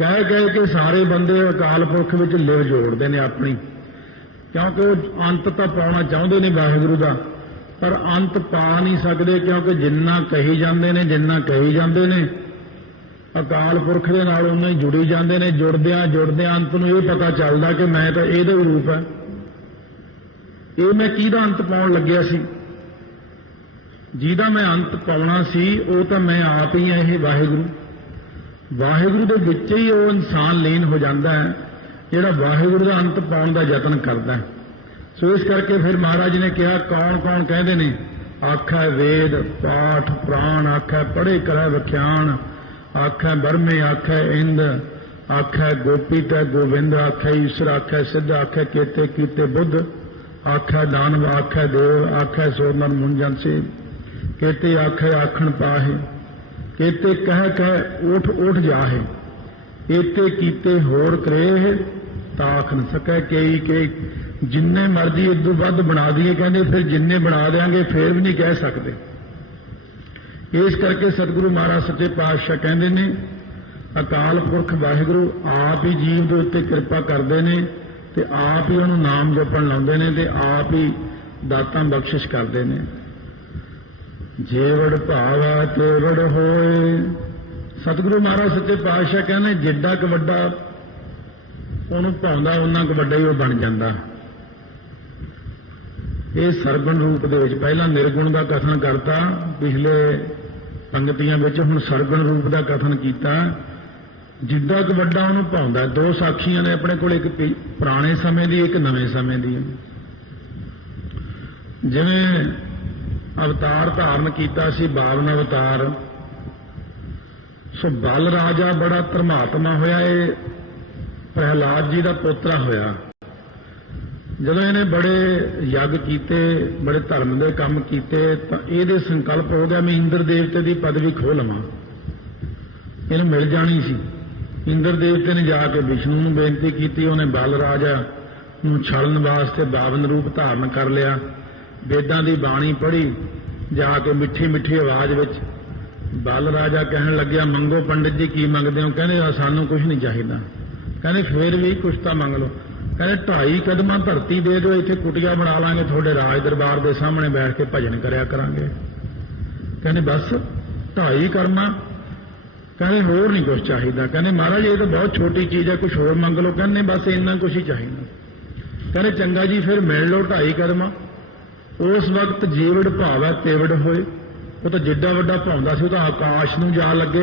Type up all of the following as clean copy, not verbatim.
कह कह के सारे बंदे अकाल पुरख विच लिव जोड़ते हैं अपनी, क्योंकि वो अंत तो पाना चाहते हैं वाहिगुरू का, पर अंत पा नहीं सकते, क्योंकि जिन्ना कही जाते हैं जिन्ना कही जाते हैं अकाल पुरख के नाल उन्ना ही जुड़ी जाते हैं। जुड़द्या जुड़द्या अंत नूं ये पता चलता कि मैं तो इहदा ही रूप है, ये मैं किहदा अंत पाउण लग्या सी, जिहदा मैं अंत पाउणा सी वो तो मैं आप ही है। ये वाहिगुरू वाहिगुरू दे विच ही वो इंसान लीन हो जाता है जिहड़ा वाहिगुरू का अंत पाउण का यतन करता है। सो इस करके फिर महाराज ने कहा कौन कौन कहते ने, आखै वेद पाठ प्राण, आखै पढ़े करै विख्यान, आखै बरमे, आखै इंद, आखै गोपी तै गोविंद, आखै ईश्वर, आखै सिद्ध, आखै केते कीते बुद्ध, आखै दानव, आखै देव, आखै सोनर मुंजन से, केते आखै आखण पाहे, केते कह कह उठ उठ जाहे, एते कीते होर करेह ताख न सकै कई के। जिन्ने मर्जी इदू वध बना दिए, कहते फिर जिन्ने बना देंगे फिर भी नहीं कह सकते। इस करके सतगुरु महाराज सच्चे पातशाह कहते ने अकाल पुरख वाहिगुरू आप ही जीव के उत्ते कृपा करते हैं, ते आप ही उन्होंने नाम जपण लाउंदे ने, ते आप ही दातां बख्शिश करते हैं। जेवड़ भावा तेवड़ होए, सतगुरु महाराज सच्चे पातशाह कहने जिड्डा क वड्डा उन्होंने भाउंदा उन्ना क वड्डा ही वो बन जाता। ये सरगुण रूप दे विच पहला निर्गुण का कथन करता, पिछले पंक्तियां विच हुण सरगुण रूप का कथन किया। जिड्डा क वड्डा उन्होंने भाउंदा। दो साखियां ने अपने कोल, एक पुराने समय की एक नवे समय की। जिवें अवतार धारण किया सी 52 अवतार, सो बल राजा बड़ा धर्मात्मा होया, ये प्रहलाद जी का पोतरा होया। जदों इन्हें बड़े यज्ञ किए, बड़े धर्म के काम किए, तो ये संकल्प हो गया मैं इंद्र देवते की पदवी खो लवां, इन्हें मिल जानी सी। इंद्र देवते ने जाके विष्णु नूं बेनती की, उन्हें बल राजा नूं छलण वास्ते 52 रूप धारण कर लिया। वेदां दी बाणी पढ़ी, जाके मिठी मिठी आवाज विच बल राजा कहन लग्या मंगो पंडित जी की मंगदे हो? कहने सानू कुछ नहीं चाहिए। कहने फिर भी कुछ तो मंग लो। कहने 2.5 कदम धरती दे दो, इत्थे कुटिया बना लांगे, थोड़े राज दरबार के सामने बैठ के भजन करया करांगे। कहने बस 2.5 करना? कहने होर नहीं कुछ चाहिए। कहने महाराज ये तो बहुत छोटी चीज़ है, कुछ होर मंग लो। कहने बस इन्ना कुछ ही चाहिए। कहने चंगा जी फिर मिल लो 2.5 कदम। उस वक्त जेवड़ भावै तेवड़ होए, वो तो जिड्डा वड्डा भाउंदा सी, वो तो आकाश नूं जा लगे।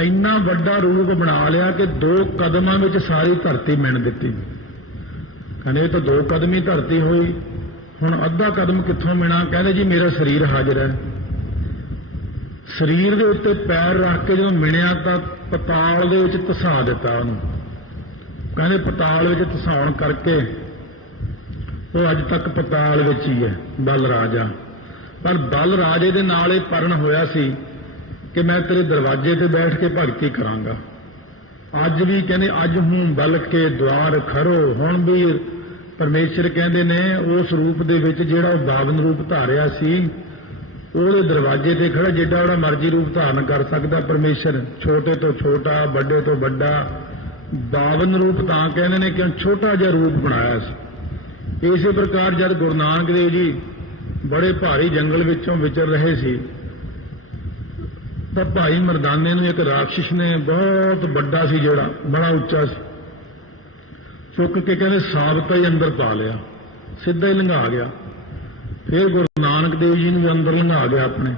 इन्ना वड्डा रूप बना लिया कि 2 कदमां विच सारी धरती मिण दित्ती। कहने तो 2 कदम ही धरती हुई, हुण अद्धा कदम कित्थों मिणा? कहने जी मेरा शरीर हाजिर है। शरीर के उत्ते पैर रख के जो मिणिया तो पताल दे विच धसा दिता उन्होंने। कहने पताल विच धसाउण करके वो अज तक पताल विच ही है बल राजा। पर बल राजे दे नाल इह परण होया सी कि मैं तेरे दरवाजे ते बैठ के भगती करांगा। अज भी कहने अज हूं बल के द्वार खरो, हुण भी परमेश्वर कहते ने उस रूप दे विच जिहड़ा 52 रूप धारिया सी ਉਹਦੇ दरवाजे ते खड़ा, जिड्डा वड़ा मर्जी रूप धारण कर सकता परमेश्वर, छोटे तो छोटा बड़े तो बड़ा। 52 रूप तां कहते ने क्यों छोटा जिहा रूप बनाया सी। इस प्रकार जब गुरु नानक देव जी बड़े भारी जंगल विचों विचर रहे सी, तो भाई मरदाने नूं एक राक्षस ने बहुत बड़ा सी, जोड़ा बड़ा उच्चा सी, चुक के कहते साबता ही अंदर पा लिया, सीधा ही लंघा गया। फिर गुरु नानक देव जी ने भी अंदर लंघा गया अपने।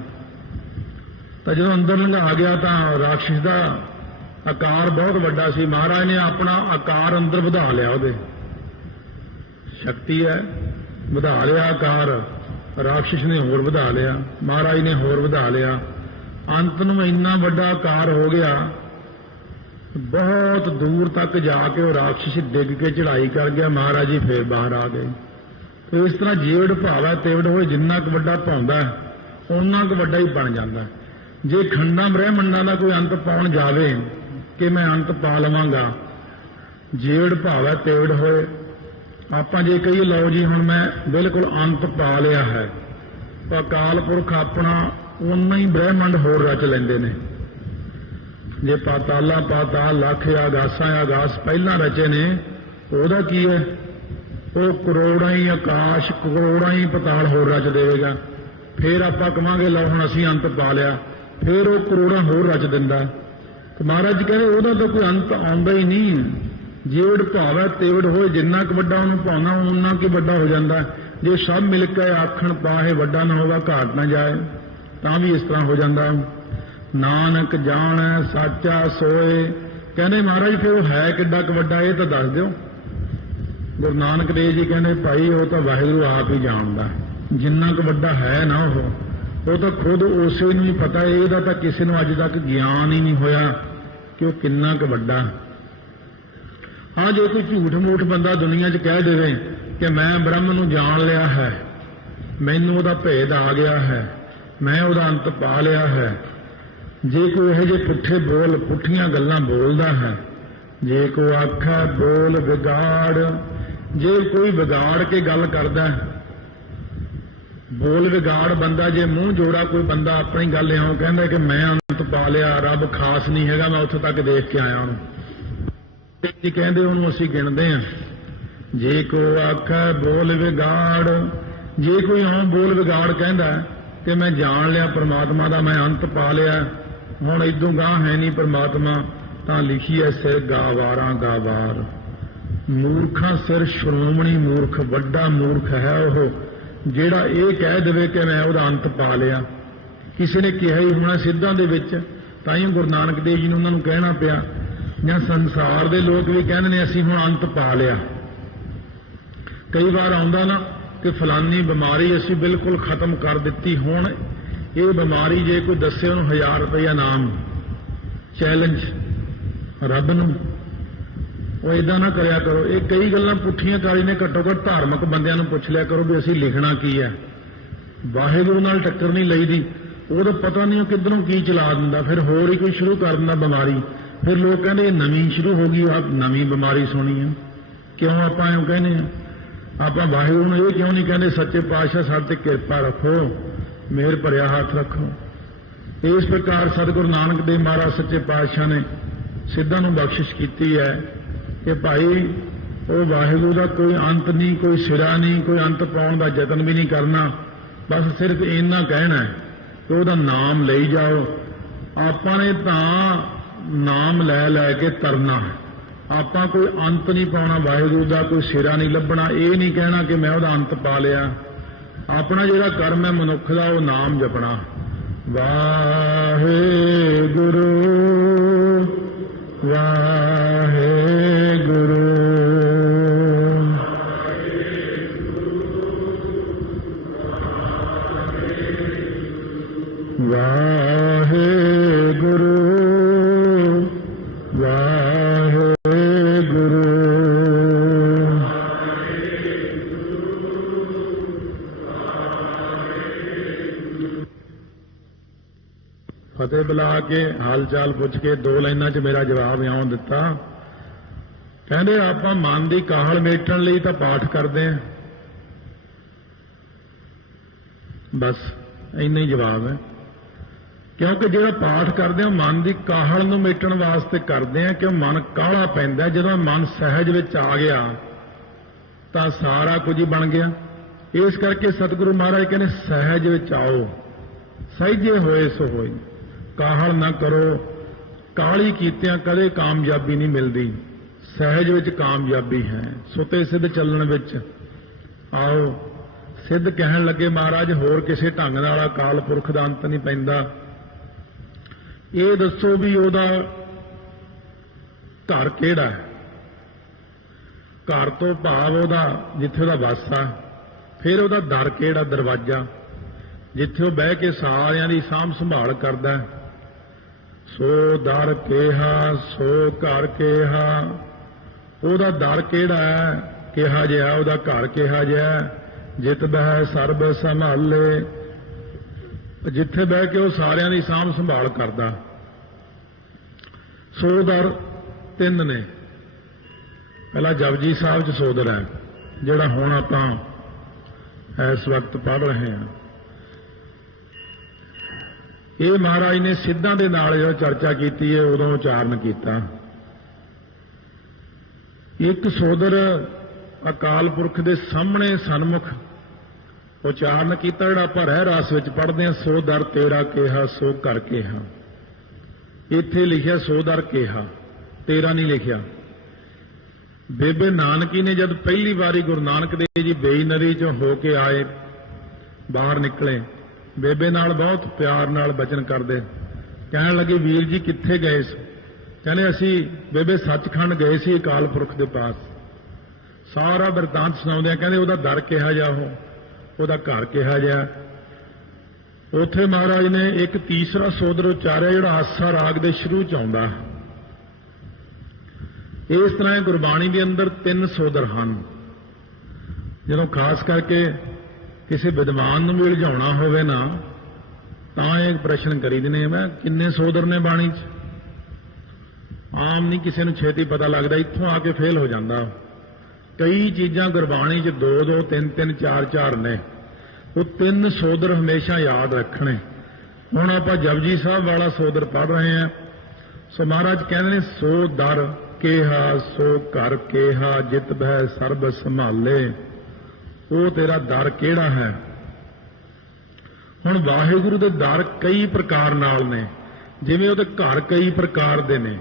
तो जो अंदर लंघा गया तो राक्षस का आकार बहुत बड़ा सी। महाराज ने अपना आकार अंदर वधा लिया, उहदे शक्ति है, वधा लिया आकार। राक्षस ने होर वधा लिया, महाराज ने होर वधा लिया। अंत में इन्ना बड़ा आकार हो गया, बहुत दूर तक जाके वो राक्षस डिग के चढ़ाई कर गया। महाराज जी फिर बाहर आ गए। तो इस तरह जेवड़ भावै तेवड़ होए, जिन्ना क वड्डा भाउंदा उन्ना क वड्डा ही बन जाता। जे खंडां ब्रह्मंडां का कोई अंत पाउण जावे कि मैं अंत पा लवांगा, जेवड़ भावै तेवड़ होए। आपां जे कही लो जी हुण मैं बिल्कुल अंत पा लिया है, तो अकाल पुरख अपना उन्ना ही ब्रह्मंड होर रच लैंदे ने। जे पाताला पाताल लख आगासा आगास पहला रचे ने ਉਹਦਾ ਕੀ है ਉਹ ਕਰੋੜਾਂ ਹੀ ਆਕਾਸ਼ ਕਰੋੜਾਂ ਹੀ ਪਤਾਲ ਹੋਰ ਰਚ ਦੇਵੇਗਾ। फिर आप कहांगे लो हुण असीं अंत पा लिया, फिर वो करोड़ां होर रच दिंदा। तो महाराज जी कहते ਉਹਦਾ तो कोई अंत आउंदा ही नहीं। जेड़ भावै तेवड़ होए, जिन्ना क वड्डा उहनूं भावना उन्ना कि वड्डा हो जांदा। जे सब मिल के आखण पाहे वड्डा ना होगा घाट ना जाए, तां भी इस तरह हो जांदा। नानक जाणै साचा सोए, कहने महाराज फिर वो है किड्डा क वड्डा ये तो दस दिओ। गुरु नानक देव जी कहने भाई वो तो वाहिगुरू आप ही जानदा, जिन्ना क वड्डा है ना वो तो खुद उसे नूं ही पता। ਇਹਦਾ ਤਾਂ ਕਿਸੇ ਨੂੰ ਅੱਜ तक ਗਿਆਨ ही नहीं होया कि वो किन्ना क वड्डा। हाँ जो कोई झूठ मूठ बंदा दुनिया च कह देवे कि मैं ब्रह्म नूं जान लिया है, मैनूं ਉਹਦਾ भेद आ गया है, मैं ਉਹਦਾ अंत पा लिया है, जे कोई ਇਹੋ ਜਿਹੇ पुठे बोल पुठियां गल्लां बोलदा है, जे कोई आखै बोल विगाड़, जे कोई विगाड़ के गल करदा है, बोल विगाड़ बंदा जे मूँह जोड़ा कोई बंदा अपनी गल इउं कहंदा कि मैं अंत पा लिया, रब खास नहीं हैगा, मैं उत्थे तक देख के आया हूं, जी कहंदे उहनूं असीं गिणदे हां। जे कोई आखै बोल विगाड़, जे कोई इउं बोल विगाड़ कहंदा कि मैं जान लिया परमात्मा दा, मैं अंत पा लिया, हुण इदों गांह है नहीं परमात्मा, तां लिखी है सिर गावारां गावार। मूर्खां सिर श्रोमणी मूर्ख, वड्डा मूर्ख है ओह ਜਿਹੜਾ ਇਹ ਕਹਿ ਦੇਵੇ ਕਿ मैं ਉਹਦਾ अंत पा लिया। किसी ने कहा ही होना सिद्धां दे विच, ताईं गुरु नानक देव जी ने उन्हां नूं कहना पिया, ਜਾਂ संसार दे लोग भी कहंदे ने ਅਸੀਂ ਹੁਣ अंत पा लिया। कई बार आउंदा ना कि फलानी बीमारी ਅਸੀਂ बिल्कुल खत्म कर दित्ती, हुण ਇਹ बीमारी जे कोई दस्से ਉਹਨੂੰ 1000 रुपया नाम चैलेंज रब नूं। ਉਹ इदां ना करिया करो। ये कई गल्लां पुठियां काली ने, घट्टो घट्ट धार्मिक बंदियां नूं पुछ लिया करो भी असीं लिखना की है। वाहिगुरू नाल टक्कर नहीं लईदी, ਉਹ ਤਾਂ पता नहीं किधरों की चला दिंदा, फिर होर ही कोई शुरू कर दिंदा बीमारी। फिर लोग कहते नवीं शुरू हो गई, आप नवीं बीमारी सुनी है। क्यों आपां इउं कहने आ? आपां वाहिगुरू नूं ਇਹ क्यों नहीं कहते सच्चे पातशाह साडे ते किरपा रखो, मेहर भरिया हाथ रखो। इस प्रकार सतगुरु नानक देव महाराज सच्चे पातशाह ने सिद्धां नूं बख्शिश कीती है कि भाई वो वाहिगुरू का कोई अंत नहीं, कोई सिरा नहीं, कोई अंत पाउण का यतन भी नहीं करना, बस सिर्फ इन्ना कहना है कि वह नाम लई जाओ। आपां ने तां नाम लै लै के तरना है, आपां कोई अंत नहीं पाउणा वाहिगुरू का, कोई सिरा नहीं लभना। ये नहीं कहना कि मैं वह अंत पा लिया। अपना जिहड़ा कर्म है मनुख का वो नाम जपना, वाहिगुरू वाहिगुरू वाहिगुरू वाहिगुरू। फतेह बुला के हाल चाल पुछ के 2 लाइनां च मेरा जवाब इउं दिता। कहंदे आपां मन दी काहल मेटण लई तां पाठ करदे हां, बस इन्ना ही जवाब है। क्योंकि जिहड़ा पाठ करदे हां मन दी काहल नूं मेटण वास्ते करदे हां, क्यों मन काहला पैंदा। जदों मन सहज विच आ गया तां सारा कुछ ही बन गया। इस करके सतगुरु महाराज कहने सहज विच आओ, सहजे होए सो होए, काहल ना करो। काली कीतियां कदे कामयाबी नहीं मिलती, सहज विच कामयाबी है। सुते सिद्ध चलण विच आओ। सिद्ध कहण लगे महाराज होर किसी ढंग नाल अकाल पुरख दा अंत नहीं पैंदा। ये दसो भी ओहदा घर किहड़ा है? घर तो भाव ओहदा जिथे ओहदा वासा, फिर ओहदा दर किहड़ा, दरवाजा जिथे वह बह के सारियां दी साਂਭ संभाल करदा। सो दर केहा सो घर केहा। ओहदा दर किहड़ा है, किहा जिहा, ओहदा घर किहा जिहा। जित बह सर्ब संभाले, जिथे बह के वह सारियां दी साਂਭ संभाल करदा। सो दर 3 ने। पहला जपजी साहब च सो दर है, जिहड़ा हुण आपां इस वक्त पढ़ रहे हैं। ਇਹ ਮਹਾਰਾਜ ਨੇ ਸਿੱਧਾਂ ਦੇ ਨਾਲ ਜਦੋਂ ਚਰਚਾ ਕੀਤੀ ਹੈ ਉਦੋਂ ਉਚਾਰਨ ਕੀਤਾ। ਇੱਕ ਸੋਦਰ ਅਕਾਲ ਪੁਰਖ ਦੇ ਸਾਹਮਣੇ ਸਨਮੁਖ ਉਚਾਰਨ ਕੀਤਾ, ਜਿਹੜਾ ਆਪਾਂ ਰਹਿ ਰਾਸ ਵਿੱਚ ਪੜ੍ਹਦੇ ਹਾਂ, ਸੋ ਦਰ ਤੇਰਾ ਕਿਹਾ ਸੋ ਕਰ ਕਿਹਾ। ਇੱਥੇ ਲਿਖਿਆ ਸੋ ਦਰ ਕਿਹਾ, ਤੇਰਾ ਨਹੀਂ ਲਿਖਿਆ। ਬੇਬੇ ਨਾਨਕੀ ਨੇ ਜਦ ਪਹਿਲੀ ਵਾਰੀ ਗੁਰੂ ਨਾਨਕ ਦੇਵ ਜੀ ਬੇਈ ਨਦੀ ਚੋਂ ਹੋ ਕੇ ਆਏ, ਬਾਹਰ ਨਿਕਲੇ, ਬੇਬੇ ਨਾਲ ਬਹੁਤ ਪਿਆਰ ਨਾਲ ਬਚਨ ਕਰਦੇ, ਕਹਿਣ ਲੱਗੇ ਵੀਰ ਜੀ ਕਿੱਥੇ ਗਏ ਸੀ? ਕਹਿੰਦੇ ਅਸੀਂ ਬੇਬੇ ਸੱਚਖੰਡ ਗਏ ਸੀ ਅਕਾਲ ਪੁਰਖ ਦੇ ਪਾਸ। ਸਾਰਾ ਬਿਰਤਾਂਤ ਸੁਣਾਉਂਦੇ ਆ, ਕਹਿੰਦੇ ਉਹਦਾ ਦਰ ਕਿਹਾ ਜਾ, ਉਹਦਾ ਘਰ ਕਿਹਾ ਜਾ। ਉੱਥੇ ਮਹਾਰਾਜ ਨੇ ਇੱਕ ਤੀਸਰਾ ਸੋਦਰ ਉਚਾਰਿਆ ਜਿਹੜਾ ਆਸਾ ਰਾਗ ਦੇ ਸ਼ੁਰੂ ਚ ਆਉਂਦਾ। ਇਸ ਤਰ੍ਹਾਂ ਗੁਰਬਾਣੀ ਦੇ ਅੰਦਰ 3 ਸੋਦਰ ਹਨ। ਜਦੋਂ ਖਾਸ ਕਰਕੇ ਕਿਸੇ ਵਿਦਵਾਨ ਨੂੰ ਵੀ ਉਲਝਾਉਣਾ ਹੋਵੇ ਨਾ, ਤਾਂ ਇਹ ਪ੍ਰਸ਼ਨ ਕਰੀਦੇ ਨੇ, ਮੈਂ ਕਿੰਨੇ ਸੋਦਰ ਨੇ ਬਾਣੀ 'ਚ? ਆਮ ਨਹੀਂ ਕਿਸੇ ਨੂੰ ਛੇਤੀ ਪਤਾ ਲੱਗਦਾ, ਇੱਥੋਂ ਆ ਕੇ ਫੇਲ ਹੋ ਜਾਂਦਾ। ਕਈ ਚੀਜ਼ਾਂ ਗੁਰਬਾਣੀ 'ਚ 2-2, 3-3, 4-4 ਨੇ। ਉਹ 3 ਸੋਦਰ ਹਮੇਸ਼ਾ ਯਾਦ ਰੱਖਣੇ। ਹੁਣ ਆਪਾਂ ਜਪਜੀ ਸਾਹਿਬ ਵਾਲਾ ਸੋਦਰ ਪੜ੍ਹ ਰਹੇ ਹਾਂ। ਸੋ ਮਹਾਰਾਜ ਕਹਿੰਦੇ ਨੇ ਸੋ ਦਰ ਕਿਹਾ ਸੋ ਘਰ ਕਿਹਾ ਜਿਤ ਬਹਿ ਸਰਬ ਸੰਭਾਲੇ। ਉਹ ਤੇਰਾ ਦਰ ਕਿਹੜਾ ਹੈ? ਹੁਣ ਵਾਹਿਗੁਰੂ ਦੇ ਦਰ ਕਈ ਪ੍ਰਕਾਰ ਨਾਲ ਨੇ, ਜਿਵੇਂ ਉਹਦੇ ਘਰ ਕਈ ਪ੍ਰਕਾਰ ਦੇ ਨੇ।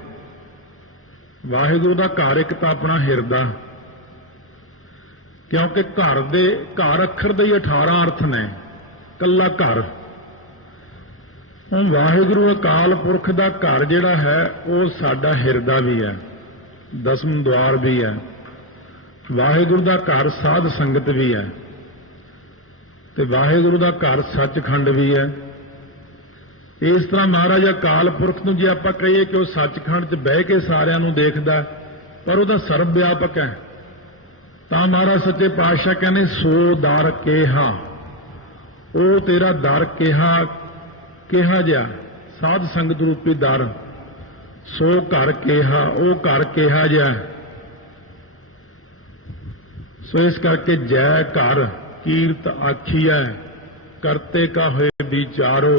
ਵਾਹਿਗੁਰੂ ਦਾ ਘਰ ਇੱਕ ਤਾਂ ਆਪਣਾ ਹਿਰਦਾ, ਕਿਉਂਕਿ ਘਰ ਅੱਖਰ ਦੇ ਹੀ 18 ਅਰਥ ਨੇ, ਕੱਲਾ ਘਰ। ਹੁਣ ਵਾਹਿਗੁਰੂ ਅਕਾਲ ਪੁਰਖ ਦਾ ਘਰ ਜਿਹੜਾ ਹੈ ਉਹ ਸਾਡਾ ਹਿਰਦਾ ਵੀ ਹੈ, ਦਸਮ ਦੁਆਰ ਵੀ ਹੈ। ਵਾਹਿਗੁਰੂ ਦਾ ਘਰ ਸਾਧ ਸੰਗਤ ਵੀ ਹੈ, ਤੇ ਵਾਹਿਗੁਰੂ ਦਾ ਘਰ ਸੱਚਖੰਡ ਵੀ ਹੈ। ਇਸ ਤਰ੍ਹਾਂ ਮਹਾਰਾਜ ਅਕਾਲ ਪੁਰਖ ਨੂੰ ਜੇ ਆਪਾਂ ਕਹੀਏ ਕਿ ਉਹ ਸੱਚਖੰਡ 'ਚ ਬਹਿ ਕੇ ਸਾਰਿਆਂ ਨੂੰ ਦੇਖਦਾ, ਪਰ ਉਹਦਾ ਸਰਬ ਵਿਆਪਕ ਹੈ, ਤਾਂ ਮਹਾਰਾਜ ਸੱਚੇ ਪਾਤਸ਼ਾਹ ਕਹਿੰਦੇ ਸੋ ਦਰ ਕਿਹਾ, ਉਹ ਤੇਰਾ ਦਰ ਕਿਹਾ ਜਾ ਸਾਧ ਸੰਗਤ ਰੂਪੀ ਦਰ। ਸੋ ਘਰ ਕਿਹਾ, ਉਹ ਘਰ ਕਿਹਾ ਜਾ। ਸੋ ਇਸ ਕਰਕੇ ਜੈ ਘਰ ਕੀਰਤ ਆਖੀਐ, ਕਰਤੇ ਕਾ ਹੋਏ ਵਿਚਾਰੋ,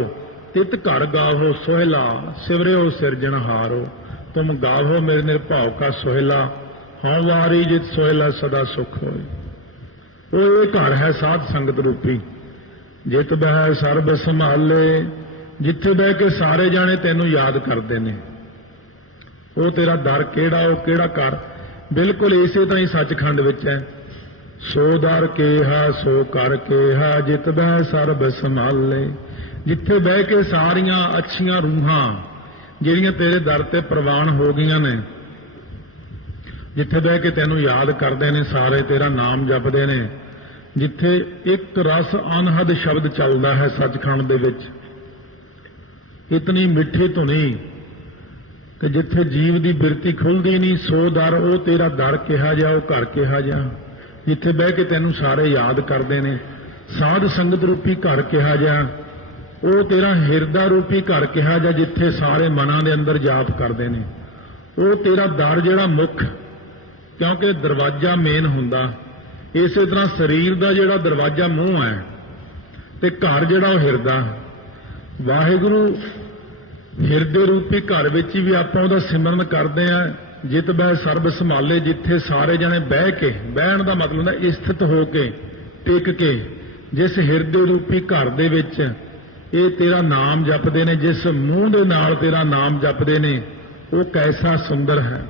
ਤਿਤ ਘਰ ਗਾਵੋ ਸੋਹਿਲਾ, ਸਿਵਰਿਓ ਸਿਰਜਣਹਾਰੋ। ਤੁਮ ਗਾਵੋ ਮੇਰੇ ਨਿਰਭਾਉ ਕਾ ਸੋਹਿਲਾ, ਹਉ ਵਾਰੀ ਜਿਤ ਸੋਹਿਲਾ ਸਦਾ ਸੁਖ ਹੋਏ। ਉਹ ਇਹ ਘਰ ਹੈ ਸਾਧ ਸੰਗਤ ਰੂਪੀ, ਜਿਤ ਬਹਿ ਸਰਬ ਸੰਭਾਲੇ, ਜਿੱਥੇ ਬਹਿ ਕੇ ਸਾਰੇ ਜਾਣੇ ਤੈਨੂੰ ਯਾਦ ਕਰਦੇ ਨੇ। ਉਹ ਤੇਰਾ ਦਰ ਕਿਹੜਾ, ਉਹ ਕਿਹੜਾ ਘਰ? ਬਿਲਕੁਲ ਇਸੇ ਤਰ੍ਹਾਂ ਹੀ ਸੱਚਖੰਡ ਵਿੱਚ ਹੈ। ਸੋ ਦਰ ਕਿਹਾ ਸੋ ਘਰ ਕਿਹਾ ਜਿਤ ਬਹਿ ਸਰਬ ਸੰਭਾਲੇ। ਜਿੱਥੇ ਬਹਿ ਕੇ ਸਾਰੀਆਂ ਅੱਛੀਆਂ ਰੂਹਾਂ ਜਿਹੜੀਆਂ ਤੇਰੇ ਦਰ ਤੇ ਪ੍ਰਵਾਨ ਹੋ ਗਈਆਂ ਨੇ, ਜਿੱਥੇ ਬਹਿ ਕੇ ਤੈਨੂੰ ਯਾਦ ਕਰਦੇ ਨੇ, ਸਾਰੇ ਤੇਰਾ ਨਾਮ ਜਪਦੇ ਨੇ, ਜਿੱਥੇ ਇੱਕ ਰਸ ਅਨਹਦ ਸ਼ਬਦ ਚੱਲਦਾ ਹੈ ਸੱਚਖੰਡ ਦੇ ਵਿੱਚ, ਇਤਨੀ ਮਿੱਠੀ ਧੁਨੀ ਕਿ ਜਿੱਥੇ ਜੀਵ ਦੀ ਬਿਰਤੀ ਖੁੱਲਦੀ ਨਹੀਂ, ਸੋ ਦਰ ਉਹ ਤੇਰਾ ਦਰ ਕਿਹਾ ਜਾ, ਉਹ ਘਰ ਕਿਹਾ ਜਾ। ਜਿੱਥੇ ਬਹਿ ਕੇ ਤੈਨੂੰ ਸਾਰੇ ਯਾਦ ਕਰਦੇ ਨੇ, ਸਾਧ ਸੰਗਤ ਰੂਪੀ ਘਰ ਕਿਹਾ ਜਾ, ਉਹ ਤੇਰਾ ਹਿਰਦਾ ਰੂਪੀ ਘਰ ਕਿਹਾ ਜਾ, ਜਿੱਥੇ ਸਾਰੇ ਮਨਾਂ ਦੇ ਅੰਦਰ ਜਾਪ ਕਰਦੇ ਨੇ। ਉਹ ਤੇਰਾ ਦਰ ਜਿਹੜਾ ਮੁੱਖ, ਕਿਉਂਕਿ ਦਰਵਾਜ਼ਾ ਮੇਨ ਹੁੰਦਾ, ਇਸੇ ਤਰ੍ਹਾਂ ਸਰੀਰ ਦਾ ਜਿਹੜਾ ਦਰਵਾਜ਼ਾ ਮੂੰਹ ਹੈ, ਤੇ ਘਰ ਜਿਹੜਾ ਉਹ ਹਿਰਦਾ। ਵਾਹਿਗੁਰੂ ਹਿਰਦੇ ਰੂਪੀ ਘਰ ਵਿੱਚ ਵੀ ਆਪਾਂ ਉਹਦਾ ਸਿਮਰਨ ਕਰਦੇ ਆਂ। ਜਿਤ ਬਹਿ ਸਰਬ ਸੰਭਾਲੇ, ਜਿੱਥੇ ਸਾਰੇ ਜਣੇ ਬਹਿ ਕੇ, ਬਹਿਣ ਦਾ ਮਤਲਬ ਹੁੰਦਾ ਸਥਿਤ ਹੋ ਕੇ, ਟਿਕ ਕੇ, ਜਿਸ ਹਿਰਦੇ ਰੂਪੀ ਘਰ ਦੇ ਵਿੱਚ ਇਹ ਤੇਰਾ ਨਾਮ ਜਪਦੇ ਨੇ, ਜਿਸ ਮੂੰਹ ਦੇ ਨਾਲ ਤੇਰਾ ਨਾਮ ਜਪਦੇ ਨੇ, ਉਹ ਕੈਸਾ ਸੁੰਦਰ ਹੈ।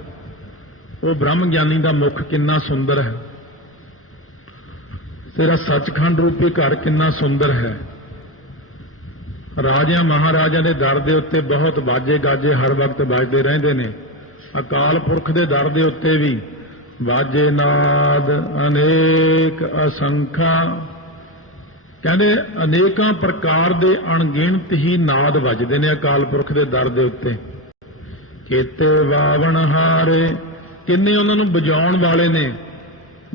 ਉਹ ਬ੍ਰਹਮ ਗਿਆਨੀ ਦਾ ਮੁਖ ਕਿੰਨਾ ਸੁੰਦਰ ਹੈ, ਤੇਰਾ ਸੱਚਖੰਡ ਰੂਪੀ ਘਰ ਕਿੰਨਾ ਸੁੰਦਰ ਹੈ। ਰਾਜਿਆਂ ਮਹਾਰਾਜਿਆਂ ਦੇ ਦਰ ਦੇ ਉੱਤੇ ਬਹੁਤ ਬਾਜੇ ਗਾਜੇ ਹਰ ਵਕਤ ਵੱਜਦੇ ਰਹਿੰਦੇ ਨੇ। ਅਕਾਲ ਪੁਰਖ ਦੇ ਦਰ ਦੇ ਉੱਤੇ ਵੀ ਬਾਜੇ ਨਾਦ ਅਨੇਕ ਅਸੰਖਾ, ਕਹਿੰਦੇ ਅਨੇਕਾਂ ਪ੍ਰਕਾਰ ਦੇ ਅਣਗਿਣਤ ਹੀ ਨਾਦ ਵੱਜਦੇ ਨੇ ਅਕਾਲ ਪੁਰਖ ਦੇ ਦਰ ਦੇ ਉੱਤੇ। ਚੇਤੇ ਵਾਵਣ ਹਾਰੇ, ਕਿੰਨੇ ਉਹਨਾਂ ਨੂੰ ਵਜਾਉਣ ਵਾਲੇ ਨੇ,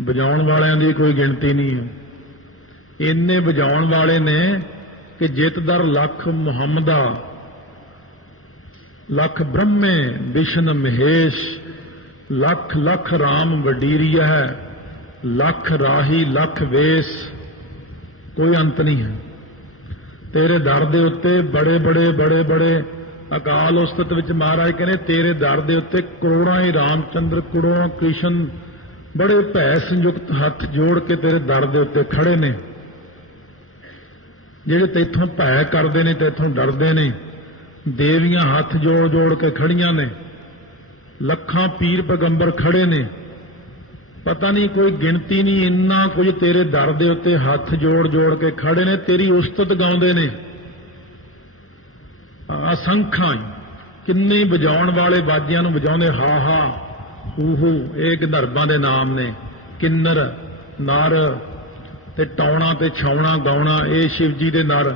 ਵਜਾਉਣ ਵਾਲਿਆਂ ਦੀ ਕੋਈ ਗਿਣਤੀ ਨਹੀਂ ਹੈ। ਇੰਨੇ ਵਜਾਉਣ ਵਾਲੇ ਨੇ ਕਿ ਜਿਤ ਦਰ ਲੱਖ ਮੁਹੰਮਦਾ, ਲੱਖ ਬ੍ਰਹਮੇ ਵਿਸ਼ਨ ਮਹੇਸ਼, ਲੱਖ ਲੱਖ ਰਾਮ ਵਡੀਰੀਆ ਹੈ, ਲੱਖ ਰਾਹੀ ਲੱਖ ਵੇਸ, ਕੋਈ ਅੰਤ ਨਹੀਂ ਹੈ। तेरे दर दे उत्ते बड़े बड़े अकाल उस्तत विच महाराज कहने तेरे दर दे उत्ते करोड़ां ही रामचंद्र करोड़ों कृष्ण बड़े भै संयुक्त हथ जोड़ के तेरे दर दे उत्ते खड़े ने, ਜਿਹੜੇ ਤੈਥੋਂ ਭੈ ਕਰਦੇ ਨੇ ਤੈਥੋਂ ਡਰਦੇ ਨੇ। ਦੇਵੀਆਂ ਹੱਥ ਜੋੜ ਜੋੜ ਕੇ ਖੜੀਆਂ ਨੇ, ਲੱਖਾਂ ਪੀਰ ਪੈਗੰਬਰ ਖੜੇ ਨੇ, ਪਤਾ ਨਹੀਂ ਕੋਈ ਗਿਣਤੀ ਨਹੀਂ, ਇੰਨਾ ਕੁਝ ਤੇਰੇ ਦਰ ਦੇ ਉੱਤੇ ਹੱਥ ਜੋੜ ਜੋੜ ਕੇ ਖੜੇ ਨੇ, ਤੇਰੀ ਉਸਤਤ ਗਾਉਂਦੇ ਨੇ। ਅਸੰਖਾਂ ਕਿੰਨੇ ਵਜਾਉਣ ਵਾਲੇ ਬਾਜਿਆਂ ਨੂੰ ਵਜਾਉਂਦੇ, ਹਾ ਹਾ ਹੂ ਹੂ, ਇਹ ਗੰਧਰਵਾਂ ਦੇ ਨਾਮ ਨੇ। ਕਿੰਨਰ ਨਰ ਤੇ ਟਾਉਣਾ ਤੇ ਛਾਉਣਾ ਗਾਉਣਾ ਇਹ ਸ਼ਿਵ ਜੀ ਦੇ ਨਰ,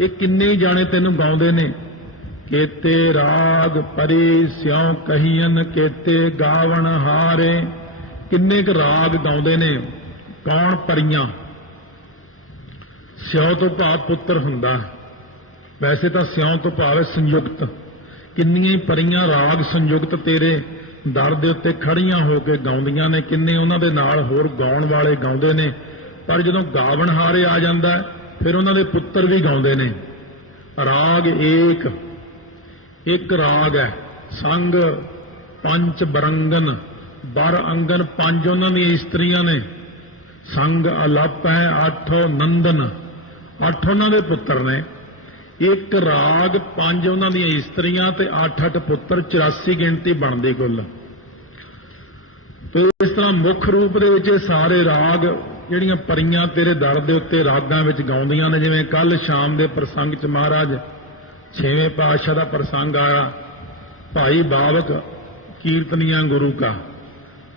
ਇਹ ਕਿੰਨੇ ਜਾਣੇ ਤੈਨੂੰ ਗਾਉਂਦੇ ਨੇ। ਕੇਤੇ ਰਾਗ ਪਰੀ ਸਿਉ ਕਹੀਨ ਕੇਤੇ ਗਾਵਣ ਹਾਰੇ, ਕਿੰਨੇ ਕੁ ਰਾਗ ਗਾਉਂਦੇ ਨੇ। ਕੌਣ? ਪਰੀਆਂ। ਸਿਉ ਤੋਂ ਭਾਵ ਪੁੱਤਰ ਹੁੰਦਾ, ਵੈਸੇ ਤਾਂ ਸਿਉ ਤੋਂ ਭਾਵ ਸੰਯੁਕਤ। ਕਿੰਨੀਆਂ ਹੀ ਪਰੀਆਂ ਰਾਗ ਸੰਯੁਕਤ ਤੇਰੇ ਦਰ ਦੇ ਉੱਤੇ ਖੜੀਆਂ ਹੋ ਕੇ ਗਾਉਂਦੀਆਂ ਨੇ, ਕਿੰਨੇ ਉਹਨਾਂ ਦੇ ਨਾਲ ਹੋਰ ਗਾਉਣ ਵਾਲੇ ਗਾਉਂਦੇ ਨੇ। ਪਰ ਜਦੋਂ ਗਾਵਣ ਹਾਰੇ ਆ ਜਾਂਦਾ ਫਿਰ ਉਹਨਾਂ ਦੇ ਪੁੱਤਰ ਵੀ ਗਾਉਂਦੇ ਨੇ। ਰਾਗ ਏਕ, ਇੱਕ ਰਾਗ ਹੈ। ਸੰਗ ਪੰਚ ਬਰੰਗਨ, ਬਰ ਅੰਗਨ ਪੰਜ ਉਹਨਾਂ ਦੀਆਂ ਇਸਤਰੀਆਂ ਨੇ। ਸੰਗ ਅਲਪ ਹੈ ਅੱਠ ਨੰਦਨ, ਅੱਠ ਉਹਨਾਂ ਦੇ ਪੁੱਤਰ ਨੇ। ਇੱਕ ਰਾਗ ਪੰਜ ਉਹਨਾਂ ਦੀਆਂ ਇਸਤਰੀਆਂ ਤੇ 8-8 ਪੁੱਤਰ, 84 ਗਿਣਤੀ ਬਣਦੀ ਕੁੱਲ। ਤੇ ਇਸ ਤਰ੍ਹਾਂ ਮੁੱਖ ਰੂਪ ਦੇ ਵਿੱਚ ਸਾਰੇ ਰਾਗ ਜਿਹੜੀਆਂ ਪਰੀਆਂ ਤੇਰੇ ਦਰ ਦੇ ਉੱਤੇ ਰਾਗਾਂ ਵਿੱਚ ਗਾਉਂਦੀਆਂ ਨੇ। ਜਿਵੇਂ ਕੱਲ ਸ਼ਾਮ ਦੇ ਪ੍ਰਸੰਗ 'ਚ ਮਹਾਰਾਜ 6ਵੇਂ ਪਾਤਸ਼ਾਹ ਦਾ ਪ੍ਰਸੰਗ ਆਇਆ, ਭਾਈ ਬਾਵਕ ਕੀਰਤਨੀਆਂ ਗੁਰੂ ਕਾ।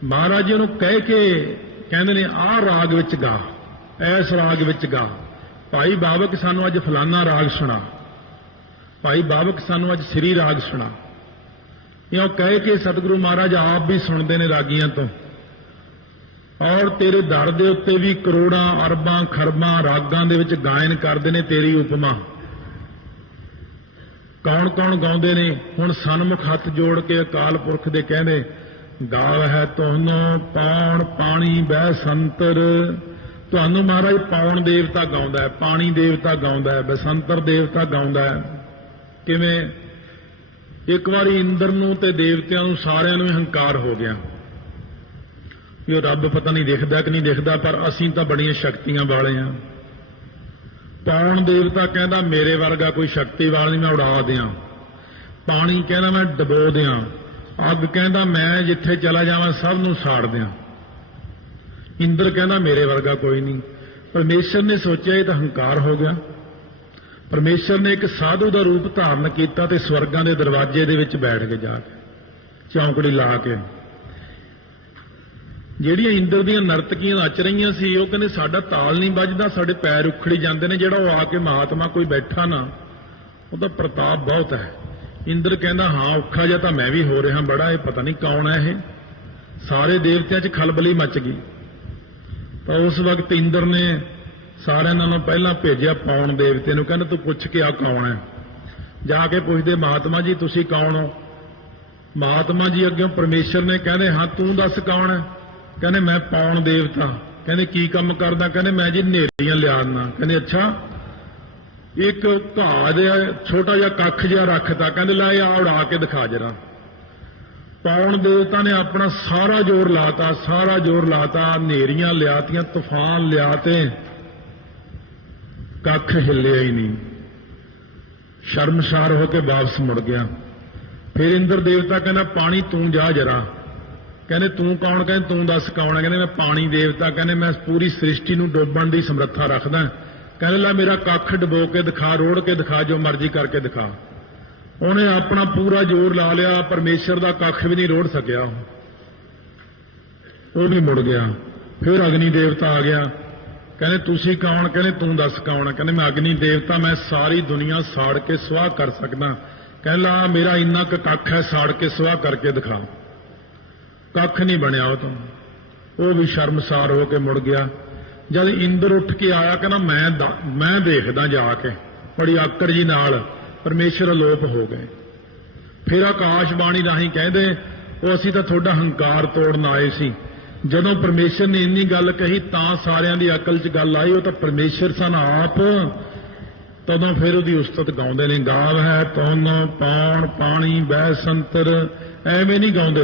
ਮਹਾਰਾਜ ਜੀ ਉਹਨੂੰ ਕਹਿ ਕੇ ਕਹਿੰਦੇ ਨੇ ਆਹ ਰਾਗ ਵਿੱਚ ਗਾ, ਐਸ ਰਾਗ ਵਿੱਚ ਗਾ। ਭਾਈ ਬਾਵਕ ਸਾਨੂੰ ਅੱਜ ਫਲਾਨਾ ਰਾਗ ਸੁਣਾ, ਭਾਈ ਬਾਵਕ ਸਾਨੂੰ ਅੱਜ ਸ੍ਰੀ ਰਾਗ ਸੁਣਾ। ਇਉਂ ਕਹਿ ਕੇ ਸਤਿਗੁਰੂ ਮਹਾਰਾਜ ਆਪ ਵੀ ਸੁਣਦੇ ਨੇ ਰਾਗੀਆਂ ਤੋਂ। ਔਰ ਤੇਰੇ ਦਰ ਦੇ ਉੱਤੇ ਵੀ ਕਰੋੜਾਂ ਅਰਬਾਂ ਖਰਬਾਂ ਰਾਗਾਂ ਦੇ ਵਿੱਚ ਗਾਇਨ ਕਰਦੇ ਨੇ ਤੇਰੀ ਉਪਮਾ। ਕੌਣ ਕੌਣ ਗਾਉਂਦੇ ਨੇ? ਹੁਣ ਸਨਮੁਖ ਹੱਥ ਜੋੜ ਕੇ ਅਕਾਲ ਪੁਰਖ ਦੇ ਕਹਿੰਦੇ, ਗਾਵ ਹੈ ਤੁਹਾਨੂੰ ਪੌਣ ਪਾਣੀ ਬਹਿ ਸੰਤਰ। ਤੁਹਾਨੂੰ ਮਹਾਰਾਜ ਪੌਣ ਦੇਵਤਾ ਗਾਉਂਦਾ ਹੈ, ਪਾਣੀ ਦੇਵਤਾ ਗਾਉਂਦਾ ਹੈ, ਬਸੰਤਰ ਦੇਵਤਾ ਗਾਉਂਦਾ ਹੈ। ਕਿਵੇਂ? ਇੱਕ ਵਾਰੀ ਇੰਦਰ ਨੂੰ ਤੇ ਦੇਵਤਿਆਂ ਨੂੰ ਸਾਰਿਆਂ ਨੂੰ ਹੰਕਾਰ ਹੋ ਗਿਆ ਕਿ ਉਹ ਰੱਬ ਪਤਾ ਨਹੀਂ ਦਿਖਦਾ ਕਿ ਨਹੀਂ ਦਿਖਦਾ, ਪਰ ਅਸੀਂ ਤਾਂ ਬੜੀਆਂ ਸ਼ਕਤੀਆਂ ਵਾਲੇ ਹਾਂ। ਪੌਣ ਦੇਵਤਾ ਕਹਿੰਦਾ ਮੇਰੇ ਵਰਗਾ ਕੋਈ ਸ਼ਕਤੀ ਵਾਲਾ ਨਹੀਂ, ਮੈਂ ਉਡਾ ਦਿਆਂ। ਪਾਣੀ ਕਹਿੰਦਾ ਮੈਂ ਡਬੋ ਦਿਆਂ। ਅੱਗ ਕਹਿੰਦਾ ਮੈਂ ਜਿੱਥੇ ਚਲਾ ਜਾਵਾਂ ਸਭ ਨੂੰ ਸਾੜ ਦਿਆਂ। ਇੰਦਰ ਕਹਿੰਦਾ ਮੇਰੇ ਵਰਗਾ ਕੋਈ ਨਹੀਂ। ਪਰਮੇਸ਼ਰ ਨੇ ਸੋਚਿਆ ਇਹ ਤਾਂ ਹੰਕਾਰ ਹੋ ਗਿਆ। ਪਰਮੇਸ਼ਰ ਨੇ ਇੱਕ ਸਾਧੂ ਦਾ ਰੂਪ ਧਾਰਨ ਕੀਤਾ ਤੇ ਸਵਰਗਾਂ ਦੇ ਦਰਵਾਜ਼ੇ ਦੇ ਵਿੱਚ ਬੈਠ ਕੇ ਜਾ ਕੇ ਚੌਂਕੜੀ ਲਾ ਕੇ। ਜਿਹੜੀਆਂ ਇੰਦਰ ਦੀਆਂ ਨਰਤਕੀਆਂ ਨੱਚ ਰਹੀਆਂ ਸੀ ਉਹ ਕਹਿੰਦੇ ਸਾਡਾ ਤਾਲ ਨਹੀਂ ਵੱਜਦਾ, ਸਾਡੇ ਪੈਰ ਉਖੜੀ ਜਾਂਦੇ ਨੇ। ਜਿਹੜਾ ਉਹ ਆ ਕੇ ਮਹਾਤਮਾ ਕੋਈ ਬੈਠਾ ਨਾ, ਉਹਦਾ ਪ੍ਰਤਾਪ ਬਹੁਤ ਹੈ। ਇੰਦਰ ਕਹਿੰਦਾ ਹਾਂ ਔਖਾ ਜਿਹਾ ਤਾਂ ਮੈਂ ਵੀ ਹੋ ਰਿਹਾ ਬੜਾ, ਇਹ ਪਤਾ ਨਹੀਂ ਕੌਣ ਹੈ ਇਹ। ਸਾਰੇ ਦੇਵਤਿਆਂ 'ਚ ਖਲਬਲੀ ਮਚ ਗਈ। ਤਾਂ ਉਸ ਵਕਤ ਇੰਦਰ ਨੇ ਸਾਰਿਆਂ ਨਾਲੋਂ ਪਹਿਲਾਂ ਭੇਜਿਆ ਪੌਣ ਦੇਵਤੇ ਨੂੰ, ਕਹਿੰਦਾ ਤੂੰ ਪੁੱਛ ਕੇ ਆ ਕੌਣ ਹੈ। ਜਾ ਕੇ ਪੁੱਛਦੇ ਮਹਾਤਮਾ ਜੀ ਤੁਸੀਂ ਕੌਣ ਹੋ? ਮਹਾਤਮਾ ਜੀ ਅੱਗੇ ਪਰਮੇਸ਼ਰ ਨੇ ਕਹਿੰਦੇ ਹਾਂ ਤੂੰ ਦੱਸ ਕੌਣ ਹੈ? ਕਹਿੰਦੇ ਮੈਂ ਪੌਣ ਦੇਵਤਾ। ਕਹਿੰਦੇ ਕੀ ਕੰਮ ਕਰਦਾ? ਕਹਿੰਦੇ ਮੈਂ ਜੀ ਨੇਰੀਆਂ ਲਿਆਉਣਾ। ਕਹਿੰਦੇ ਅੱਛਾ। ਇੱਕ ਘਾਹ ਜਿਹਾ ਛੋਟਾ ਜਿਹਾ ਕੱਖ ਜਿਹਾ ਰੱਖਤਾ, ਕਹਿੰਦੇ ਲੈ ਆ ਉਡਾ ਕੇ ਦਿਖਾ ਜਰਾ। ਪੌਣ ਦੇਵਤਾ ਨੇ ਆਪਣਾ ਸਾਰਾ ਜ਼ੋਰ ਲਾਤਾ, ਸਾਰਾ ਜ਼ੋਰ ਲਾਤਾ, ਨੇਰੀਆਂ ਲਿਆਤੀਆਂ, ਤੂਫਾਨ ਲਿਆਤੇ, ਕੱਖ ਹਿੱਲਿਆ ਹੀ ਨਹੀਂ। ਸ਼ਰਮਸਾਰ ਹੋ ਕੇ ਵਾਪਸ ਮੁੜ ਗਿਆ। ਫਿਰ ਇੰਦਰ ਦੇਵਤਾ ਕਹਿੰਦਾ ਪਾਣੀ ਤੂੰ ਜਾ ਜਰਾ। ਕਹਿੰਦੇ ਤੂੰ ਕੌਣ? ਕਹਿੰਦੇ ਤੂੰ ਦੱਸ ਕੌਣ ਹੈ? ਕਹਿੰਦੇ ਮੈਂ ਪਾਣੀ ਦੇਵਤਾ। ਕਹਿੰਦੇ ਮੈਂ ਪੂਰੀ ਸ੍ਰਿਸ਼ਟੀ ਨੂੰ ਡੋਬਣ ਦੀ ਸਮਰੱਥਾ ਰੱਖਦਾ। ਕਹਿੰਦੇ ਲੈ ਮੇਰਾ ਕੱਖ ਡਬੋ ਕੇ ਦਿਖਾ, ਰੋੜ ਕੇ ਦਿਖਾ, ਜੋ ਮਰਜ਼ੀ ਕਰਕੇ ਦਿਖਾ। ਉਹਨੇ ਆਪਣਾ ਪੂਰਾ ਜ਼ੋਰ ਲਾ ਲਿਆ, ਪਰਮੇਸ਼ਰ ਦਾ ਕੱਖ ਵੀ ਨਹੀਂ ਰੋੜ ਸਕਿਆ, ਉਹ ਵੀ ਮੁੜ ਗਿਆ। ਫਿਰ ਅਗਨੀ ਦੇਵਤਾ ਆ ਗਿਆ। ਕਹਿੰਦੇ ਤੁਸੀਂ ਕੌਣ? ਕਹਿੰਦੇ ਤੂੰ ਦੱਸ ਕੌਣ ਹੈ? ਕਹਿੰਦੇ ਮੈਂ ਅਗਨੀ ਦੇਵਤਾ, ਮੈਂ ਸਾਰੀ ਦੁਨੀਆ ਸਾੜ ਕੇ ਸੁਆਹ ਕਰ ਸਕਦਾ। ਕਹਿੰਦਾ ਮੇਰਾ ਇੰਨਾ ਕੁ ਕੱਖ ਹੈ, ਸਾੜ ਕੇ ਸੁਆਹ ਕਰਕੇ ਦਿਖਾ। ਕੱਖ ਨਹੀਂ ਬਣਿਆ ਉਹ ਤੋਂ। ਉਹ ਵੀ ਸ਼ਰਮਸਾਰ ਹੋ ਕੇ ਮੁੜ ਗਿਆ। ਜਦ ਇੰਦਰ ਉੱਠ ਕੇ ਆਇਆ ਕਹਿੰਦਾ ਮੈਂ ਦੇਖਦਾ ਜਾ ਕੇ, ਬੜੀ ਆਕੜ ਜੀ ਨਾਲ ਪਰਮੇਸ਼ਰ ਅਲੋਪ ਹੋ ਗਏ। ਫਿਰ ਆਕਾਸ਼ਬਾਣੀ ਰਾਹੀਂ ਕਹਿੰਦੇ ਉਹ ਅਸੀਂ ਤਾਂ ਤੁਹਾਡਾ ਹੰਕਾਰ ਤੋੜਨ ਆਏ ਸੀ। ਜਦੋਂ ਪਰਮੇਸ਼ਰ ਨੇ ਇੰਨੀ ਗੱਲ ਕਹੀ ਤਾਂ ਸਾਰਿਆਂ ਦੀ ਅਕਲ 'ਚ ਗੱਲ ਆਈ, ਉਹ ਤਾਂ ਪਰਮੇਸ਼ਰ ਸਨ ਆਪ। तदों फिर उहदी उस्तत गाउंदे ने। गाव है तौनो पौण पाणी बह संतर, एवें नहीं गाउंदे,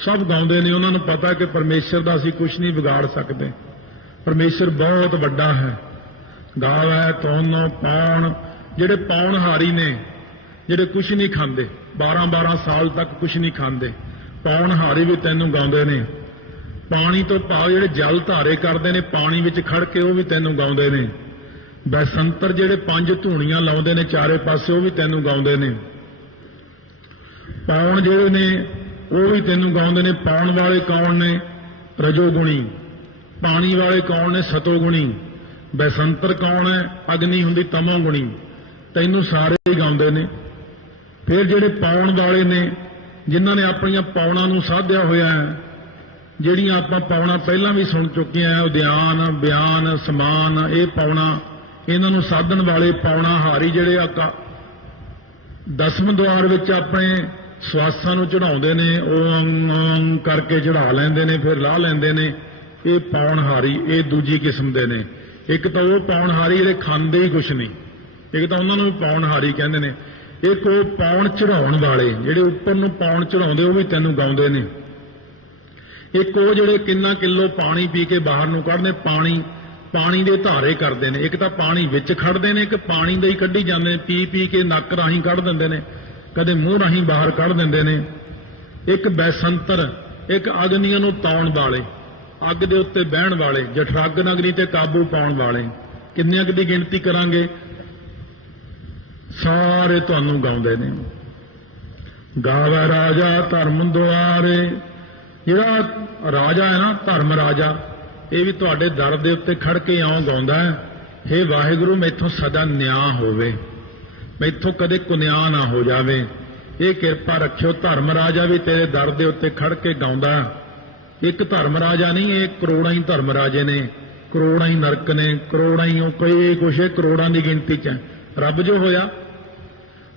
सब गाउंदे ने। उन्होंने पता कि परमेश्वर का असीं कुछ नहीं बिगाड़ सकते, परमेश्वर बहुत वड्डा है। गाव है तौनो पौण, जिहड़े पौणहारी ने, जिहड़े कुछ नहीं खांदे, 12-12 साल तक कुछ नहीं खांदे, पौणहारी भी तैनूं गाउंदे ने। पानी तो भाव जिहड़े जल धारे करते हैं पानी विच खड़ के, वो भी तैनूं गाउंदे ने। बसंतर जिहड़े 5 धूणियां लाउंदे ने चारे पासे, वो भी तैनूं गाउंदे ने। पौण जिहड़े ने वो भी तैनूं गाउंदे ने। पौण वाले कौन ने? रजोगुणी। पानी वाले कौन ने? सतोगुणी। बसंतर कौन है? अग्नि हुंदी तमोगुणी। तैनूं सारे ही गाउंदे ने। फिर जिहड़े पौण वाले ने, जिन्हां ने अपणियां पौणां नूं साधिया होया है, ਜਿਹੜੀਆਂ ਆਪਾਂ ਪੌਣਾ ਪਹਿਲਾਂ ਵੀ ਸੁਣ ਚੁੱਕੇ ਆ, ਉਦਿਆਨ ਬਿਆਨ ਸਮਾਨ, ਇਹ ਪੌਣਾ, ਇਹਨਾਂ ਨੂੰ ਸਾਧਨ ਵਾਲੇ ਪੌਣਾ ਹਾਰੀ ਜਿਹੜੇ ਦਸਮ ਦੁਆਰ ਵਿੱਚ ਆਪਣੇ ਸਵਾਸਾਂ ਨੂੰ ਚੜਾਉਂਦੇ ਨੇ, ਓਮ ਕਰਕੇ ਚੜਾ ਲੈਂਦੇ ਨੇ, ਫਿਰ ਲਾਹ ਲੈਂਦੇ ਨੇ, ਇਹ ਪੌਣ ਹਾਰੀ ਇਹ ਦੂਜੀ ਕਿਸਮ ਦੇ ਨੇ। ਇੱਕ ਤਾਂ ਉਹ ਪੌਣ ਹਾਰੀ ਜਿਹੜੇ ਖਾਂਦੇ ਹੀ ਕੁਛ ਨਹੀਂ, ਇੱਕ ਤਾਂ ਉਹਨਾਂ ਨੂੰ ਪੌਣ ਹਾਰੀ ਕਹਿੰਦੇ ਨੇ। ਇੱਕ ਉਹ ਪੌਣ ਚੜਾਉਣ ਵਾਲੇ ਜਿਹੜੇ ਉੱਪਰ ਨੂੰ ਪੌਣ ਚੜਾਉਂਦੇ, ਉਹ ਵੀ ਤੈਨੂੰ ਗਾਉਂਦੇ ਨੇ। ਇੱਕ ਉਹ ਜਿਹੜੇ ਕਿੰਨਾ ਕਿਲੋ ਪਾਣੀ ਪੀ ਕੇ ਬਾਹਰ ਨੂੰ ਕੱਢਦੇ, ਪਾਣੀ ਦੇ ਧਾਰੇ ਕਰਦੇ ਨੇ। ਇੱਕ ਤਾਂ ਪਾਣੀ ਵਿੱਚ ਖੜਦੇ ਨੇ, ਇੱਕ ਪਾਣੀ ਦੇ ਹੀ ਕੱਢੀ ਜਾਂਦੇ ਨੇ, ਪੀ ਪੀ ਕੇ ਨੱਕ ਰਾਹੀਂ ਕੱਢ ਦਿੰਦੇ ਨੇ, ਕਦੇ ਮੂੰਹ ਰਾਹੀਂ ਬਾਹਰ ਕੱਢ ਦਿੰਦੇ ਨੇ। ਇੱਕ ਬੈਸੰਤਰ, ਇੱਕ ਅਗਨੀਆਂ ਨੂੰ ਤਾਉਣ ਵਾਲੇ, ਅੱਗ ਦੇ ਉੱਤੇ ਬਹਿਣ ਵਾਲੇ, ਜਠਰਾਗਨ ਅਗਨੀ ਤੇ ਕਾਬੂ ਪਾਉਣ ਵਾਲੇ। ਕਿੰਨੀਆਂ ਕੁ ਦੀ ਗਿਣਤੀ ਕਰਾਂਗੇ, ਸਾਰੇ ਤੁਹਾਨੂੰ ਗਾਉਂਦੇ ਨੇ। ਗਾਵੇ ਰਾਜਾ ਧਰਮ ਦੁਆਰੇ, ਜਿਹੜਾ ਰਾਜਾ ਹੈ ਨਾ, ਧਰਮ ਰਾਜਾ, ਇਹ ਵੀ ਤੁਹਾਡੇ ਦਰ ਦੇ ਉੱਤੇ ਖੜ ਕੇ ਇਉਂ ਗਾਉਂਦਾ ਹੈ, ਹੇ ਵਾਹਿਗੁਰੂ ਮੈਥੋਂ ਸਦਾ ਨਿਆਂ ਹੋਵੇ, ਮੈਥੋਂ ਕਦੇ ਕੁਨਿਆ ਨਾ ਹੋ ਜਾਵੇ, ਇਹ ਕਿਰਪਾ ਰੱਖਿਓ। ਧਰਮ ਰਾਜਾ ਵੀ ਤੇਰੇ ਦਰ ਦੇ ਉੱਤੇ ਖੜ ਕੇ ਗਾਉਂਦਾ। ਇੱਕ ਧਰਮ ਰਾਜਾ ਨਹੀਂ, ਇਹ ਕਰੋੜਾਂ ਹੀ ਧਰਮ ਰਾਜੇ ਨੇ, ਕਰੋੜਾਂ ਹੀ ਨਰਕ ਨੇ, ਕਰੋੜਾਂ ਹੀ ਕਈ ਕੁਛ, ਕਰੋੜਾਂ ਦੀ ਗਿਣਤੀ 'ਚ ਹੈ। ਰੱਬ ਜੋ ਹੋਇਆ,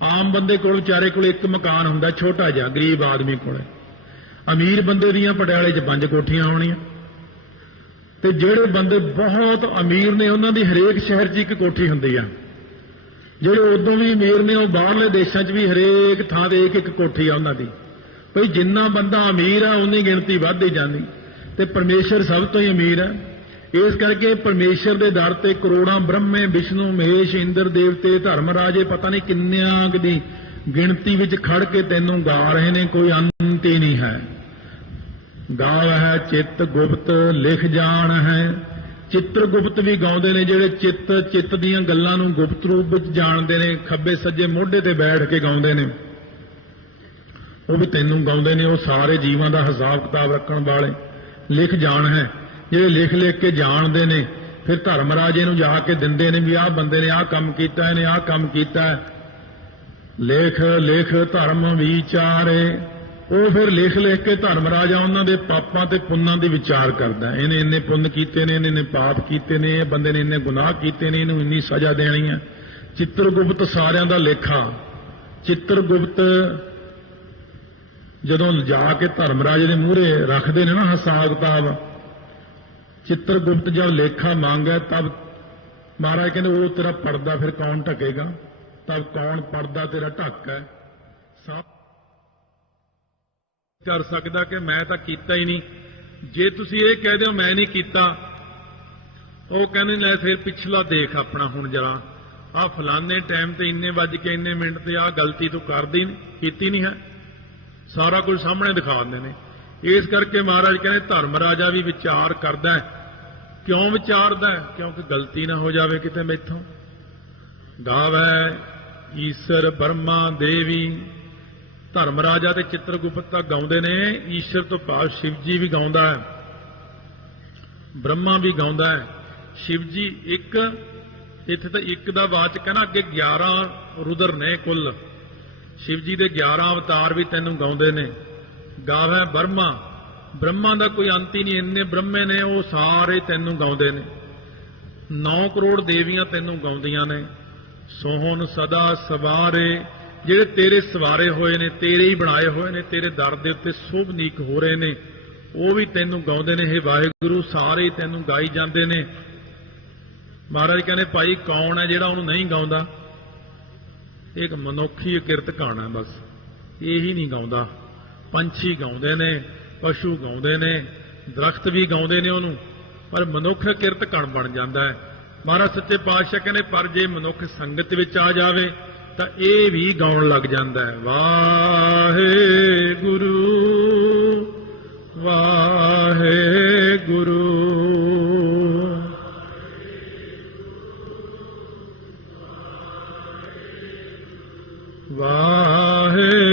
ਆਮ ਬੰਦੇ ਕੋਲ ਵਿਚਾਰੇ ਕੋਲ ਇੱਕ ਮਕਾਨ ਹੁੰਦਾ ਛੋਟਾ ਜਿਹਾ, ਗਰੀਬ ਆਦਮੀ ਕੋਲ। ਅਮੀਰ ਬੰਦੇ ਦੀਆਂ ਪਟਿਆਲੇ 'ਚ 5 ਕੋਠੀਆਂ ਹੋਣੀਆਂ, ਤੇ ਜਿਹੜੇ ਬੰਦੇ ਬਹੁਤ ਅਮੀਰ ਨੇ ਉਹਨਾਂ ਦੀ ਹਰੇਕ ਸ਼ਹਿਰ 'ਚ ਇੱਕ ਕੋਠੀ ਹੁੰਦੀ ਆ। ਜਿਹੜੇ ਉਦੋਂ ਵੀ ਅਮੀਰ ਨੇ ਉਹ ਬਾਹਰਲੇ ਦੇਸ਼ਾਂ 'ਚ ਵੀ ਹਰੇਕ ਥਾਂ ਤੇ ਇੱਕ ਕੋਠੀ ਆ ਉਹਨਾਂ ਦੀ। ਭਈ ਜਿੰਨਾ ਬੰਦਾ ਅਮੀਰ ਆ ਉਨੀ ਗਿਣਤੀ ਵੱਧਦੀ ਜਾਂਦੀ, ਤੇ ਪਰਮੇਸ਼ਰ ਸਭ ਤੋਂ ਹੀ ਅਮੀਰ ਹੈ। ਇਸ ਕਰਕੇ ਪਰਮੇਸ਼ਰ ਦੇ ਦਰ ਤੇ ਕਰੋੜਾਂ ਬ੍ਰਹਮੇ, ਵਿਸ਼ਨੂੰ, ਮਹੇਸ਼, ਇੰਦਰ ਦੇਵਤੇ, ਧਰਮ ਰਾਜੇ, ਪਤਾ ਨਹੀਂ ਕਿੰਨਿਆਂ ਦੀ ਗਿਣਤੀ ਵਿੱਚ ਖੜ ਕੇ ਤੈਨੂੰ ਗਾ ਰਹੇ ਨੇ, ਕੋਈ ਅੰਤ ਹੀ ਨਹੀਂ ਹੈ। ਗਾਵ ਹੈ ਚਿੱਤ ਗੁਪਤ ਲਿਖ ਜਾਣ ਹੈ। ਚਿੱਤਰ ਗੁਪਤ ਵੀ ਗਾਉਂਦੇ ਨੇ, ਜਿਹੜੇ ਚਿੱਤ ਦੀਆਂ ਗੱਲਾਂ ਨੂੰ ਗੁਪਤ ਰੂਪ ਵਿੱਚ ਜਾਣਦੇ ਨੇ, ਖੱਬੇ ਸੱਜੇ ਮੋਢੇ ਤੇ ਬੈਠ ਕੇ ਗਾਉਂਦੇ ਨੇ, ਉਹ ਵੀ ਤੈਨੂੰ ਗਾਉਂਦੇ ਨੇ। ਉਹ ਸਾਰੇ ਜੀਵਾਂ ਦਾ ਹਿਸਾਬ ਕਿਤਾਬ ਰੱਖਣ ਵਾਲੇ ਲਿਖ ਜਾਣ ਹੈ, ਜਿਹੜੇ ਲਿਖ ਕੇ ਜਾਣਦੇ ਨੇ, ਫਿਰ ਧਰਮ ਰਾਜੇ ਨੂੰ ਜਾ ਕੇ ਦਿੰਦੇ ਨੇ ਵੀ ਆਹ ਬੰਦੇ ਨੇ ਆਹ ਕੰਮ ਕੀਤਾ, ਇਹਨੇ ਆਹ ਕੰਮ ਕੀਤਾ। ਲਿਖ ਧਰਮ ਵਿਚਾਰੇ, ਉਹ ਫਿਰ ਲਿਖ ਕੇ ਧਰਮ ਰਾਜਾ ਉਹਨਾਂ ਦੇ ਪਾਪਾਂ ਤੇ ਪੁੰਨਾਂ ਦੇ ਵਿਚਾਰ ਕਰਦਾ। ਇਹਨੇ ਇੰਨੇ ਪੁੰਨ ਕੀਤੇ ਨੇ, ਇਹਨੇ ਪਾਪ ਕੀਤੇ ਨੇ, ਇਹ ਬੰਦੇ ਨੇ ਇੰਨੇ ਗੁਨਾਹ ਕੀਤੇ ਨੇ, ਇਹਨੂੰ ਇੰਨੀ ਸਜ਼ਾ ਦੇਣੀ ਹੈ। ਚਿੱਤਰਗੁਪਤ ਸਾਰਿਆਂ ਦਾ ਲੇਖਾ। ਚਿੱਤਰਗੁਪਤ ਜਦੋਂ ਜਾ ਕੇ ਧਰਮ ਰਾਜੇ ਦੇ ਮੂਹਰੇ ਰੱਖਦੇ ਨੇ ਨਾ ਹਿਸਾਬ ਕਿਤਾਬ, ਚਿੱਤਰਗੁਪਤ ਜਦ ਲੇਖਾ ਮੰਗਿਆ ਤਬ ਮਹਾਰਾਜ ਕਹਿੰਦੇ ਉਹ ਤੇਰਾ ਪਰਦਾ ਫਿਰ ਕੌਣ ਢਕੇਗਾ, ਤਬ ਕੌਣ ਪਰਦਾ ਤੇਰਾ ਢੱਕ ਹੈ। ਸਭ ਕਰ ਸਕਦਾ ਕਿ ਮੈਂ ਤਾਂ ਕੀਤਾ ਹੀ ਨਹੀਂ। ਜੇ ਤੁਸੀਂ ਇਹ ਕਹਿ ਦਿਓ ਮੈਂ ਨਹੀਂ ਕੀਤਾ, ਉਹ ਕਹਿੰਦੇ ਲੈ ਫਿਰ ਪਿਛਲਾ ਦੇਖ ਆਪਣਾ, ਹੁਣ ਜਰਾ ਆਹ ਫਲਾਣੇ ਟਾਈਮ ਤੇ ਇੰਨੇ ਵੱਜ ਕੇ ਇੰਨੇ ਮਿੰਟ ਤੇ ਆਹ ਗਲਤੀ ਤੂੰ ਕੀਤੀ ਨਹੀਂ ਹੈ, ਸਾਰਾ ਕੁਝ ਸਾਹਮਣੇ ਦਿਖਾ ਦਿੰਦੇ ਨੇ। ਇਸ ਕਰਕੇ ਮਹਾਰਾਜ ਕਹਿੰਦੇ ਧਰਮ ਰਾਜਾ ਵੀ ਵਿਚਾਰ ਕਰਦਾ ਹੈ। ਕਿਉਂ ਵਿਚਾਰਦਾ ਹੈ? ਕਿਉਂਕਿ ਗਲਤੀ ਨਾ ਹੋ ਜਾਵੇ ਕਿਤੇ ਮੈਥੋਂ। ਗਾਵੈ ਈਸ਼ਰ ਬ੍ਰਹਮਾ ਦੇਵੀ, ਧਰਮ ਰਾਜਾ ਤੇ ਚਿੱਤਰਗੁਪਤ ਤਾਂ ਗਾਉਂਦੇ ਨੇ। ਈਸ਼ਰ ਤੋਂ ਭਾਵ ਸ਼ਿਵ ਜੀ ਵੀ ਗਾਉਂਦਾ ਹੈ, ਬ੍ਰਹਮਾ ਵੀ ਗਾਉਂਦਾ ਹੈ, ਸ਼ਿਵ ਜੀ ਇੱਕ। ਇੱਥੇ ਤਾਂ ਇੱਕ ਦਾ ਵਾਚਕ ਹੈ ਨਾ, ਅੱਗੇ 11 ਰੁਦਰ ਨੇ ਕੁੱਲ। ਸ਼ਿਵ ਜੀ ਦੇ 11 ਅਵਤਾਰ ਵੀ ਤੈਨੂੰ ਗਾਉਂਦੇ ਨੇ। ਗਾਵੈ ਬ੍ਰਹਮਾ, ਬ੍ਰਹਮਾ ਦਾ ਕੋਈ ਅੰਤ ਹੀ ਨਹੀਂ, ਇੰਨੇ ਬ੍ਰਹਮੇ ਨੇ, ਉਹ ਸਾਰੇ ਤੈਨੂੰ ਗਾਉਂਦੇ ਨੇ। 9 ਕਰੋੜ ਦੇਵੀਆਂ ਤੈਨੂੰ ਗਾਉਂਦੀਆਂ ਨੇ। ਸੋਹਣ ਸਦਾ ਸਵਾਰੇ, ਜਿਹੜੇ ਤੇਰੇ ਸਵਾਰੇ ਹੋਏ ਨੇ, ਤੇਰੇ ਹੀ ਬਣਾਏ ਹੋਏ ਨੇ, ਤੇਰੇ ਦਰ ਦੇ ਉੱਤੇ ਸ਼ੁਭਨੀਕ ਹੋ ਰਹੇ ਨੇ, ਉਹ ਵੀ ਤੈਨੂੰ ਗਾਉਂਦੇ ਨੇ। ਹੇ ਵਾਹਿਗੁਰੂ, ਸਾਰੇ ਹੀ ਤੈਨੂੰ ਗਾਈ ਜਾਂਦੇ ਨੇ। महाराज कहने भाई कौन है जिहड़ा उहनूं नहीं गाउंदा? एक मनुखी किरत गाना बस, यही नहीं गाउंदा। पंछी गाउंदे ने, पशु गाउंदे ने, दरख्त भी गाउंदे ने उहनूं, पर मनुख किरत कण बन जाता है। महाराज सच्चे पातशाह कहने पर जे मनुख संगत विच आ जावे तां इह भी गाउण लग जांदा है। वाहिगुरू वाहिगुरू वाहिगुरू